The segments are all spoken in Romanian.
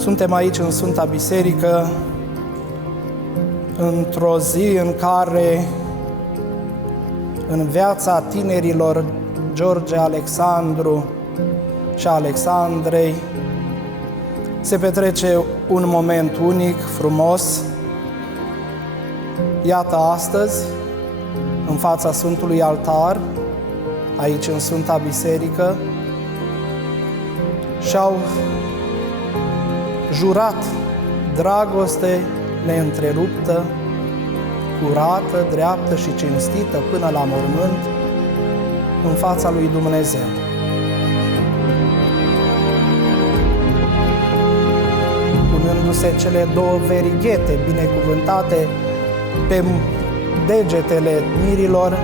Suntem aici în Sfânta Biserică într-o zi în care în viața tinerilor George Alexandru și Alexandrei se petrece un moment unic, frumos. Iată astăzi, în fața Sfântului Altar, aici în Sfânta Biserică, și-au jurat dragoste neîntreruptă, curată, dreaptă și cinstită până la mormânt, în fața lui Dumnezeu. Punându-se cele două verighete binecuvântate pe degetele mirilor,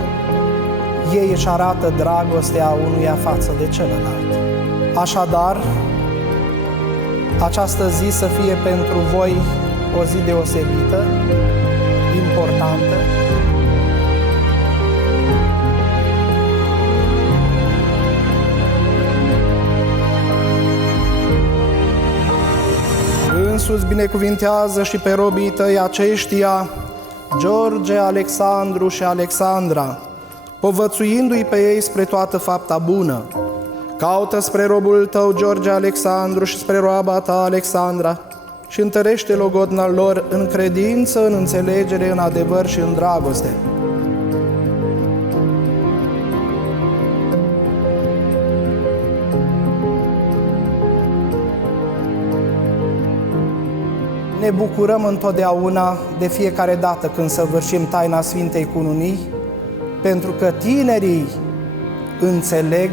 ei își arată dragostea unuia față de celălalt. Așadar, această zi să fie pentru voi o zi deosebită, importantă. Însuți binecuvintează și pe robii tăi aceștia, George, Alexandru și Alexandra, povățuindu-i pe ei spre toată fapta bună. Caută spre robul tău, George Alexandru, și spre roaba ta, Alexandra, și întărește logodna lor în credință, în înțelegere, în adevăr și în dragoste. Ne bucurăm întotdeauna de fiecare dată când săvârșim taina Sfintei Cununii, pentru că tinerii înțeleg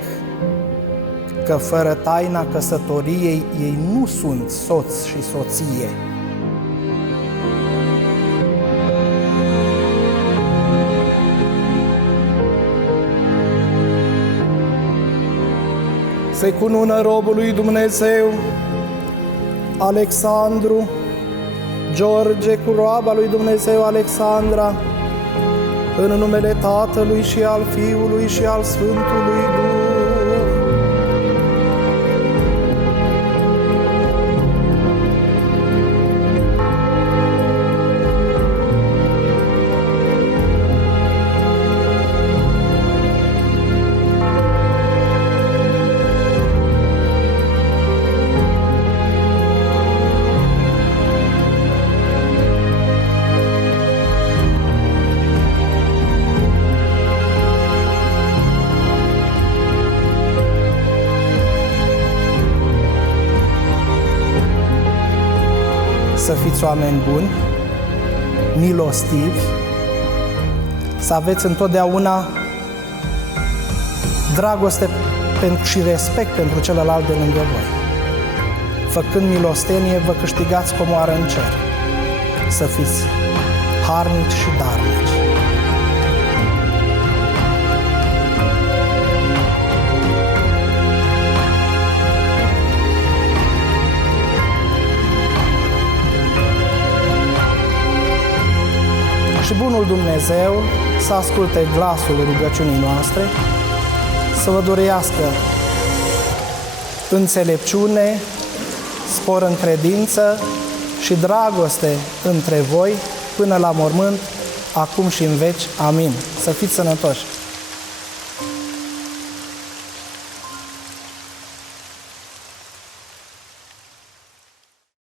că fără taina căsătoriei ei nu sunt soț și soție. Se cunună robul lui Dumnezeu Alexandru, George, cu roaba lui Dumnezeu Alexandra, în numele Tatălui și al Fiului și al Sfântului Duh. Să fiți oameni buni, milostivi, să aveți întotdeauna dragoste și respect pentru celălalt de lângă voi. Făcând milostenie, vă câștigați comoară în cer. Să fiți harnici și darnici. Și bunul Dumnezeu să asculte glasul rugăciunii noastre, să vă dorească înțelepciune, spor în credință și dragoste între voi până la mormânt, acum și în veci. Amin. Să fiți sănătoși!